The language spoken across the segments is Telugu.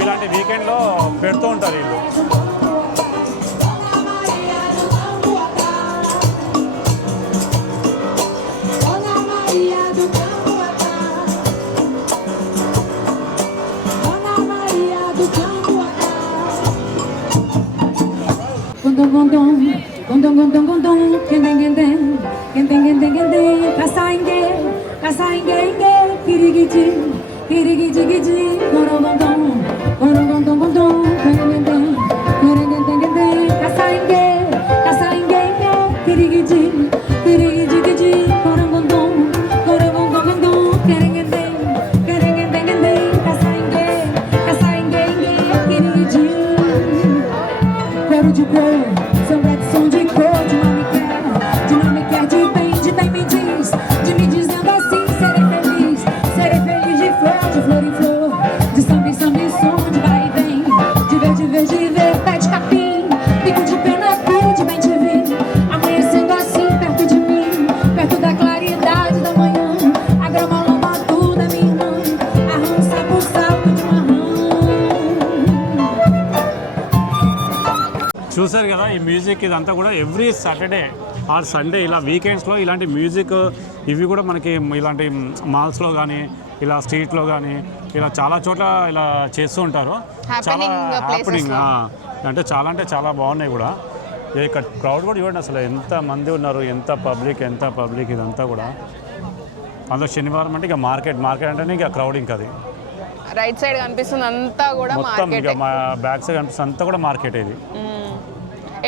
ఇలాంటి వీకెండ్లో పెడుతూ ఉంటారు వీళ్ళు. చూసారు కదా ఈ మ్యూజిక్ ఇదంతా కూడా ఎవ్రీ సాటర్డే ఆర్ సండే ఇలా వీకెండ్స్లో ఇలాంటి మ్యూజిక్ ఇవి కూడా మనకి ఇలాంటి మాల్స్లో కానీ ఇలా స్ట్రీట్లో కానీ ఇలా చాలా చోట్ల ఇలా చేస్తూ ఉంటారు. చాలా హ్యాపెనింగ్ అంటే చాలా బాగున్నాయి కూడా. ఇక్కడ క్రౌడ్ కూడా చూడండి అసలు ఎంత మంది ఉన్నారు, ఎంత పబ్లిక్ ఇదంతా కూడా. అందులో శనివారం అంటే ఇక మార్కెట్ అంటేనే ఇక క్రౌడ్ ఇంకా అది రైట్ సైడ్ కనిపిస్తుంది అంతా కూడా మొత్తం ఇక మా బ్యాక్ సైడ్ కనిపిస్తుంది అంతా కూడా మార్కెట్ ఇది.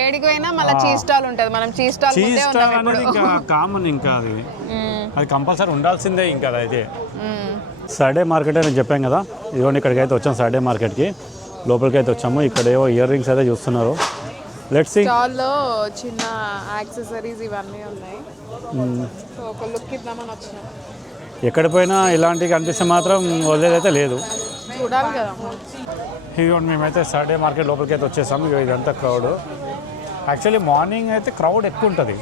ఏడికి పోయినా మళ్ళీ చీజ్ స్టాల్ ఉంటుంది. మనం చీజ్ స్టాల్ అనేది ఇంకా కామన్, ఇంకా అది కంపల్సరీ ఉండాల్సిందే ఇంకా అయితే. సాటర్డే మార్కెట్ అని చెప్పాం కదా, ఇదిగోండి ఇక్కడికి అయితే వచ్చాం సాటర్డే మార్కెట్కి. లోపలికి అయితే వచ్చాము. ఇక్కడ ఏవో ఇయర్ రింగ్స్ అయితే చూస్తున్నారు. Let's see. స్టాల్లో చిన్న యాక్సెసరీస్ ఇవన్నీ ఉన్నాయి. సో ఒక లుక్ ఇద్దామని వచ్చినాం. ఎక్కడ పోయినా ఇలాంటివి కనిపిస్తే మాత్రం వదిలేదైతే లేదు, చూడాలి కదా. ఇదిగోండి మేమైతే సాటర్డే మార్కెట్ లోపలికి అయితే వచ్చేసాము. ఇదంతా క్రౌడ్. యాక్చువల్లీ మార్నింగ్ అయితే క్రౌడ్ ఎక్కువ ఉంటుంది,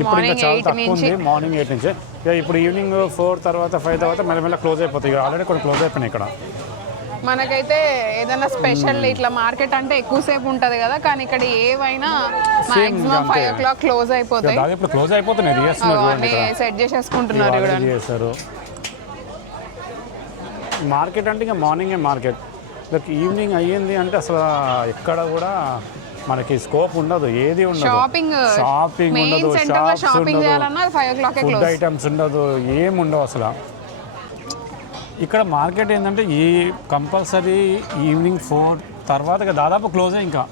ఇప్పుడు ఇంకా చాలా తక్కువ ఉంది. మార్నింగ్ 8 నుంచి ఇక ఇప్పుడు ఈవినింగ్ 4 తర్వాత 5 తర్వాత మెల్లమెల్ల క్లోజ్ అయిపోతాయి. ఇక ఆల్రెడీ కొన్ని క్లోజ్ అయిపోయినాయి ఇక్కడ. మనకైతే ఏదైనా స్పెషల్ ఇట్లా మార్కెట్ అంటే ఎక్కువసేపు ఉంటుంది కదా, కానీ ఇక్కడ ఏవైనా మాక్సిమం 5 o'clock క్లోజ్ అయిపోతాయి. ఇప్పుడు క్లోజ్ అయిపోతున్నాయి, సెట్ చేసేసుకుంటున్నారు చేస్తారు. మార్కెట్ అంటే ఇంకా మార్నింగే మార్కెట్. లైక్ ఈవినింగ్ అయ్యింది అంటే అసలు ఎక్కడ కూడా మనకి స్కోప్ ఉండదు, ఏది ఉండదు. షాపింగ్ ఉండదు, షాప్స్ ఉండదు, ఫుడ్ ఐటమ్స్ ఉండదు, ఏముండవు అసలు. ఇక్కడ మార్కెట్ ఏంటంటే ఈ కంపల్సరీ ఈవినింగ్ 4 తర్వాత దాదాపు క్లోజే. ఇంకా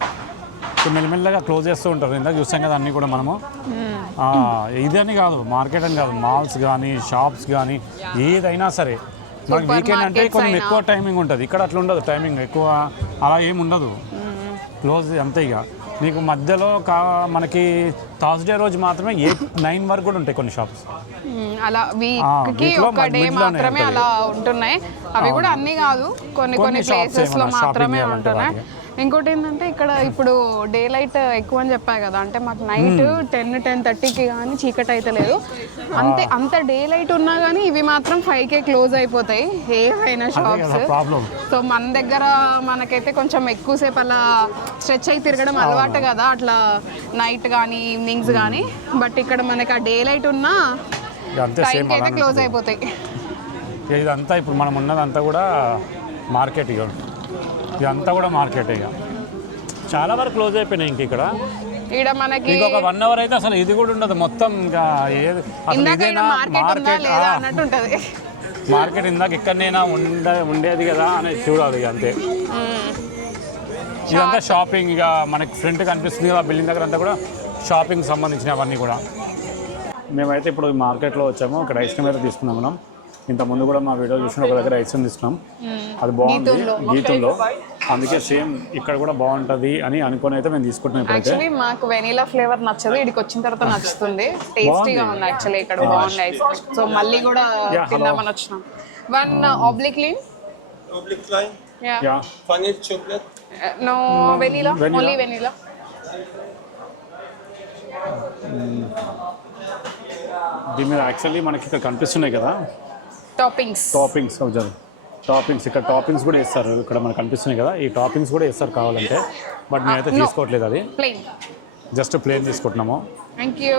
మెల్లమెల్లగా క్లోజ్ చేస్తూ ఉంటారు. ఇందాక చూస్తాం కదా అన్నీ కూడా మనము. ఇదని కాదు, మార్కెట్ అని కాదు, మాల్స్ కానీ షాప్స్ కానీ ఏదైనా సరే మనకి వీకెండ్ అంటే కొంచెం ఎక్కువ టైమింగ్ ఉంటుంది. ఇక్కడ అట్లా ఉండదు, టైమింగ్ ఎక్కువ అలా ఏమి ఉండదు, క్లోజ్ అంతే. ఇక నీకు మధ్యలో మనకి థర్స్డే రోజు మాత్రమే 8-9 వరకు కూడా ఉంటాయి కొన్ని షాప్స్. అలా వీక్కి ఒక డే మాత్రమే అలా ఉంటున్నాయి. అవి కూడా అన్నీ కాదు, కొన్ని ప్లేసెస్లో మాత్రమే ఉంటున్నాయి. ఇంకోటి ఏంటంటే ఇక్కడ ఇప్పుడు డే లైట్ ఎక్కువ అని చెప్పాయి కదా, అంటే మాకు నైట్ 10-10:30కి కానీ చీకటి అయితే లేదు. అంత డే లైట్ ఉన్నా కానీ ఇవి మాత్రం 5కే క్లోజ్ అయిపోతాయి ఏవైనా షాప్స్. సో మన దగ్గర మనకైతే కొంచెం ఎక్కువసేపు అలా స్ట్రెచ్ అయి తిరగడం అలవాటు కదా, అట్లా నైట్ కానీ ఈవినింగ్స్ కానీ. బట్ ఇక్కడ మనకి ఆ డే లైట్ ఉన్నా 5కి అయితే క్లోజ్ అయిపోతాయి. ఇదంతా ఇప్పుడు మనం ఉన్నదంతా కూడా మార్కెట్, ఇదంతా కూడా మార్కెట్. ఇక చాలా వరకు క్లోజ్ అయిపోయినాయి. ఇంక ఇక్కడ మనకి ఇంకొక 1 hour అయితే అసలు ఇది కూడా ఉండదు మొత్తం. ఇంకా ఏది మార్కెట్ ఇందాక ఎక్కడైనా ఉండేది కదా అనేది చూడాలి. ఇక అంతే. ఇదంతా షాపింగ్. ఇక మనకి ఫ్రంట్ కనిపిస్తుంది కదా బిల్డింగ్ దగ్గర అంతా కూడా షాపింగ్ సంబంధించినవన్నీ కూడా. మేమైతే ఇప్పుడు మార్కెట్లో వచ్చాము. ఇక్కడ ఐస్ క్రీమ్ అయితే తీసుకున్నాం మనం. ఇంతకుముందు కూడా మా వీడియో చూసిన ఒక దగ్గర ఐస్ క్రీమ్ తీసుకున్నాం, అది బాగుంది గీతంలో. అందుకే సేమ్ ఇక్కడ కూడా బాగుంటుంది అని అనుకుని అయితే మేము తీసుకుంటున్నాం. యాక్చువల్లీ మాకు వెనీలా ఫ్లేవర్ నచ్చదు, ఇక్కడికి వచ్చిన తర్వాత నచ్చుతుంది. టేస్టీగా ఉంది యాక్చువల్లీ, ఇక్కడ బాగుంది ఐస్ క్రీమ్. సో మళ్ళీ కూడా తిందామని వచ్చినాం. 1 oblique lime. Yeah. Paneer chocolate. No vanilla. Only vanilla. దీని మీద యాక్చువల్లీ మనకి ఇక్కడ కనిపిస్తున్నాయి కదా, టాపింగ్స్ ఇక్కడ టాపింగ్స్ కూడా ఇస్తారు. ఇక్కడ మనకు కనిపిస్తున్నాయి కదా, ఈ టాపింగ్స్ కూడా ఇస్తారు కావాలంటే, బట్ నేనైతే తీసుకోవట్లేదు. అది ప్లెయిన్, జస్ట్ ప్లేన్ తీసుకుంటున్నాము. Thank you.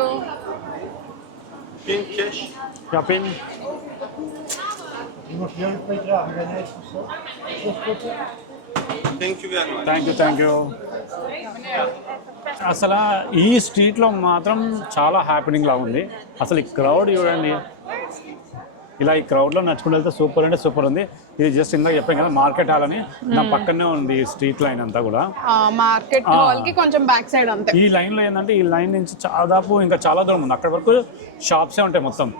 Shopping thank you. అసలు ఈ స్ట్రీట్లో మాత్రం చాలా హ్యాపెనింగ్ లాగా ఉంది. అసలు ఈ క్రౌడ్ చూడండి, ఇలా ఈ క్రౌడ్లో నడుచుకుంటూ వెళ్తే సూపర్ అంటే సూపర్ ఉంది. ఇది జస్ట్ ఇందాక చెప్పాను కదా మార్కెట్ హాల్ అని, నా పక్కనే ఉంది స్ట్రీట్ లైన్ అంతా కూడా. మార్కెట్ హాల్ కి కొంచెం బ్యాక్ సైడ్ అంతే. ఈ లైన్ లో ఏంటంటే ఈ లైన్ నుంచి దాదాపు ఇంకా చాలా దూరం ఉంది, అక్కడ వరకు షాప్సే ఉంటాయి మొత్తం.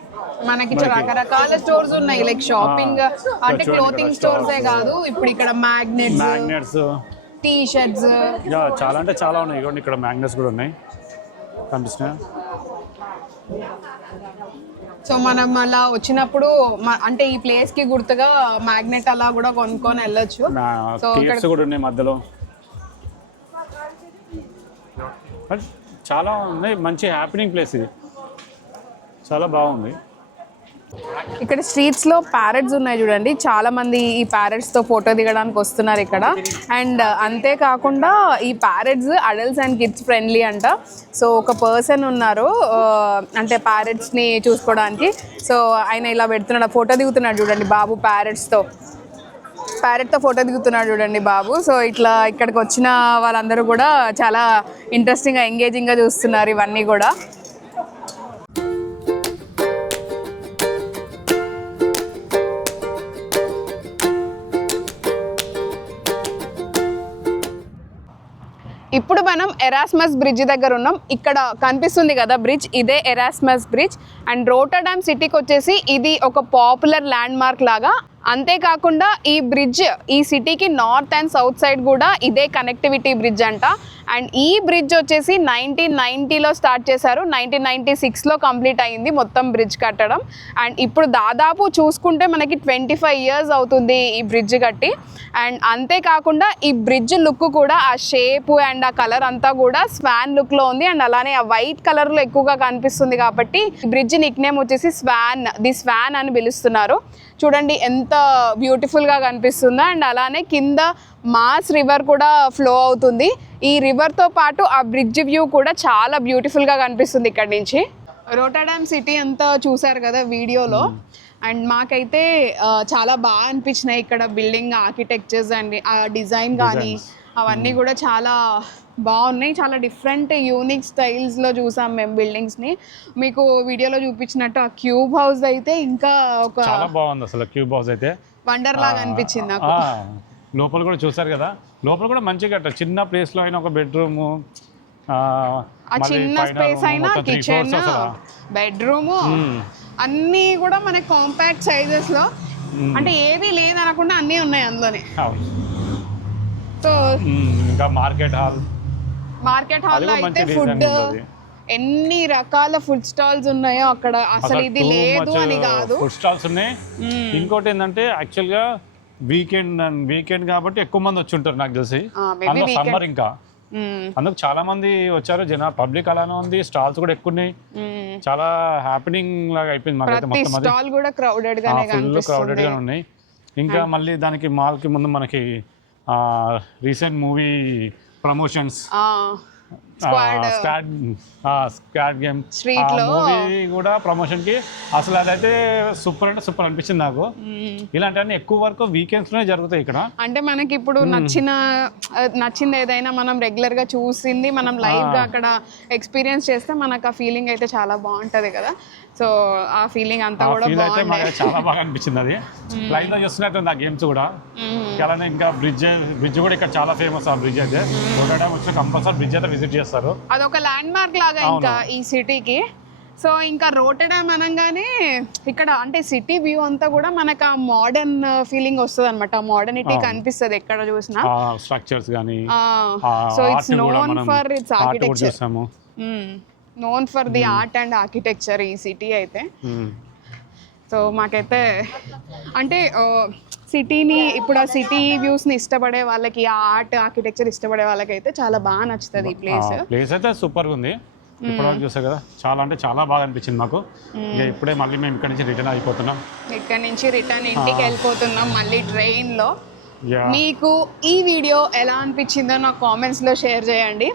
మనకి రకరకాల స్టోర్స్ ఉన్నాయి, లైక్ షాపింగ్ అంటే క్లోతింగ్ స్టోర్సే కాదు, ఇప్పుడు ఇక్కడ మ్యాగ్నెట్స్, టీ షర్ట్స్, చాలా అంటే చాలా ఉన్నాయి. ఇవ్వండి ఇక్కడ మ్యాగ్నెట్స్ కూడా ఉన్నాయి, కనిపిస్తున్నాయి. సో మనం అలా వచ్చినప్పుడు అంటే ఈ ప్లేస్ కి గుర్తుగా మ్యాగ్నెట్ అలా కూడా కొనుక్కొని వెళ్ళొచ్చు. సో కూడా ఉన్నాయి మధ్యలో, చాలా ఉన్నాయి. మంచి హ్యాపీనింగ్ ప్లేస్ ఇది, చాలా బాగుంది. ఇక్కడ స్ట్రీట్స్ లో ప్యారెట్స్ ఉన్నాయి చూడండి, చాలా మంది ఈ ప్యారెట్స్ తో ఫోటో దిగడానికి వస్తున్నారు ఇక్కడ. అండ్ అంతేకాకుండా ఈ parrots adults and kids friendly అంట. సో ఒక పర్సన్ ఉన్నారు అంటే ప్యారెట్స్ ని చూసుకోవడానికి. సో ఆయన ఇలా పెడుతున్నాడు, ఫోటో దిగుతున్నాడు చూడండి బాబు, ప్యారెట్ తో ఫోటో దిగుతున్నాడు చూడండి బాబు. సో ఇట్లా ఇక్కడికి వచ్చిన వాళ్ళందరూ కూడా చాలా ఇంట్రెస్టింగ్ గా ఎంగేజింగ్ గా చూస్తున్నారు ఇవన్నీ కూడా. ఇప్పుడు మనం ఎరాస్మస్ బ్రిడ్జ్ దగ్గర ఉన్నాం. ఇక్కడ కనిపిస్తుంది కదా బ్రిడ్జ్, ఇదే ఎరాస్మస్ బ్రిడ్జ్. అండ్ రోటర్డామ్ సిటీకి వచ్చేసి ఇది ఒక పాపులర్ ల్యాండ్ మార్క్ లాగా. అంతేకాకుండా ఈ బ్రిడ్జ్ ఈ సిటీకి నార్త్ అండ్ సౌత్ సైడ్ కూడా ఇదే కనెక్టివిటీ బ్రిడ్జ్ అంట. అండ్ ఈ బ్రిడ్జ్ వచ్చేసి 1990లో స్టార్ట్ చేశారు, 1996లో కంప్లీట్ అయింది మొత్తం బ్రిడ్జ్ కట్టడం. అండ్ ఇప్పుడు దాదాపు చూసుకుంటే మనకి 25 years అవుతుంది ఈ బ్రిడ్జ్ కట్టి. అండ్ అంతేకాకుండా ఈ బ్రిడ్జ్ లుక్ కూడా ఆ షేప్ అండ్ ఆ కలర్ అంతా కూడా స్వాన్ లుక్లో ఉంది. అండ్ అలానే ఆ వైట్ కలర్లో ఎక్కువగా కనిపిస్తుంది కాబట్టి ఈ బ్రిడ్జ్ నిక్ నేమ్ వచ్చేసి ది స్వాన్ అని పిలుస్తున్నారు. చూడండి ఎంత బ్యూటిఫుల్గా కనిపిస్తుందో. అండ్ అలానే కింద మాస్ రివర్ కూడా ఫ్లో అవుతుంది. ఈ రివర్తో పాటు ఆ బ్రిడ్జ్ వ్యూ కూడా చాలా బ్యూటిఫుల్గా కనిపిస్తుంది ఇక్కడ నుంచి. రోటర్డామ్ సిటీ అంతా చూసారు కదా వీడియోలో. అండ్ మాకైతే చాలా బాగా అనిపించినాయి ఇక్కడ బిల్డింగ్ ఆర్కిటెక్చర్స్ అండ్ ఆ డిజైన్ కానీ అవన్నీ కూడా చాలా బాగున్నాయి. చాలా డిఫరెంట్ యూనిక్ స్టైల్స్లో చూసాం మేము బిల్డింగ్స్ని. మీకు వీడియోలో చూపించినట్టు ఆ క్యూబ్ హౌస్ అయితే ఇంకా ఒక చాలా బాగుంది. అసలు క్యూబ్ హౌస్ అయితే వండర్ లాగా అనిపించింది నాకు. లోపల కూడా చూసారు కదా, లోపల కూడా మంచిగా కట్టారు. చిన్న ప్లేస్లో అయినా ఒక బెడ్రూమ్, ఆ చిన్న స్పేస్ అయినా కిచెన్, బెడ్రూమ్ అన్నీ కూడా మనకి కాంపాక్ట్ సైజెస్లో, అంటే ఏది లేదనకుండా అన్నీ ఉన్నాయి అందులోనే. సో ఇంకా మార్కెట్ హాల్లో అయితే ఫుడ్ ఎన్ని రకాల ఫుడ్ స్టాల్స్ ఉన్నాయో అక్కడ, అసలు ఇది లేదు అని కాదు, ఫుడ్ స్టాల్స్ ఉన్నాయి. ఇంకోటి ఏంటంటే యాక్చువల్గా వీకెండ్ కాబట్టి ఎక్కువ మంది వచ్చి ఉంటారు నాకు తెలిసి. సమ్మర్ ఇంకా అందుకు చాలా మంది వచ్చారు, పబ్లిక్ అలానే ఉంది, స్టాల్స్ కూడా ఎక్కువ ఉన్నాయి. చాలా హ్యాపెనింగ్ లాగా అయిపోయింది మాకైతే. మొత్తం స్టాల్ కూడా క్రౌడెడ్ గానే ఉన్నాయి. ఇంకా మళ్ళీ దానికి మాల్ కి ముందు మనకి recent movie promotions, squad game movie కూడా ప్రమోషన్ కి అసలు అదైతే సూపర్ అంటే సూపర్ అనిపించింది నాకు. ఇలాంటివన్నీ ఎక్కువ వరకు వీకెండ్స్ లోనే జరుగుతాయి ఇక్కడ. అంటే మనకి ఇప్పుడు నచ్చింది ఏదైనా మనం రెగ్యులర్ గా చూసింది మనం లైవ్ గా అక్కడ ఎక్స్పీరియన్స్ చేస్తే మనకు ఆ ఫీలింగ్ అయితే చాలా బాగుంటది కదా. సో ఆ ఫీలింగ్ అంతా కూడా చాలా బాగా అనిపించింది. అది లైవ్ లో చూస్తున్నట్టు ఆ గేమ్స్ కూడా. అలానే ఇంకా బ్రిడ్జ్ కూడా ఇక్కడ చాలా ఫేమస్. ఆ బ్రిడ్జ్ అయితే వచ్చిన కంపల్సరీ బ్రిడ్జ్ అయితే విజిట్ చేస్తారు. అదొక ల్యాండ్ మార్క్ లాగా ఇంకా ఈ సిటీకి. సో ఇంకా రోటర్డామ్ అనగానే ఇక్కడ అంటే సిటీ వ్యూ అంతా కూడా మనకు ఆ మోడర్న్ ఫీలింగ్ వస్తుంది అనమాట. మోడర్నిటీ కనిపిస్తుంది ఎక్కడ చూసినా, స్ట్రక్చర్స్ గానీ. So it's known for it's architecture, known for the art and architecture ఈ సిటీ అయితే. సో మాకైతే అంటే సిటీని ఇప్పుడు ఆ సిటీ వ్యూస్ని ఇష్టపడే వాళ్ళకి, ఆ ఆర్ట్ ఆర్కిటెక్చర్ ఇష్టపడే వాళ్ళకైతే చాలా బాగా నచ్చుతుంది ఈ ప్లేస్. ప్లేస్ అయితే సూపర్గా ఉంది. ఇప్పటివరకు చూసా కదా, చాలా అంటే చాలా బాగా అనిపించింది మాకు. ఇక ఇప్పుడే మళ్ళీ మేము ఇక్కడ నుంచి రిటర్న్ అయిపోతున్నాం. ఇక్కడ నుంచి రిటర్న్ ఇంటికి వెళ్ళిపోతున్నాం మళ్ళీ ట్రైన్లో. మీకు ఈ వీడియో ఎలా అనిపించిందో నాకు కామెంట్స్లో షేర్ చేయండి.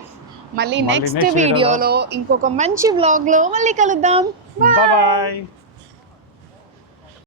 మళ్ళీ నెక్స్ట్ వీడియోలో ఇంకొక మంచి వ్లాగ్లో మళ్ళీ కలుద్దాం. బాయ్.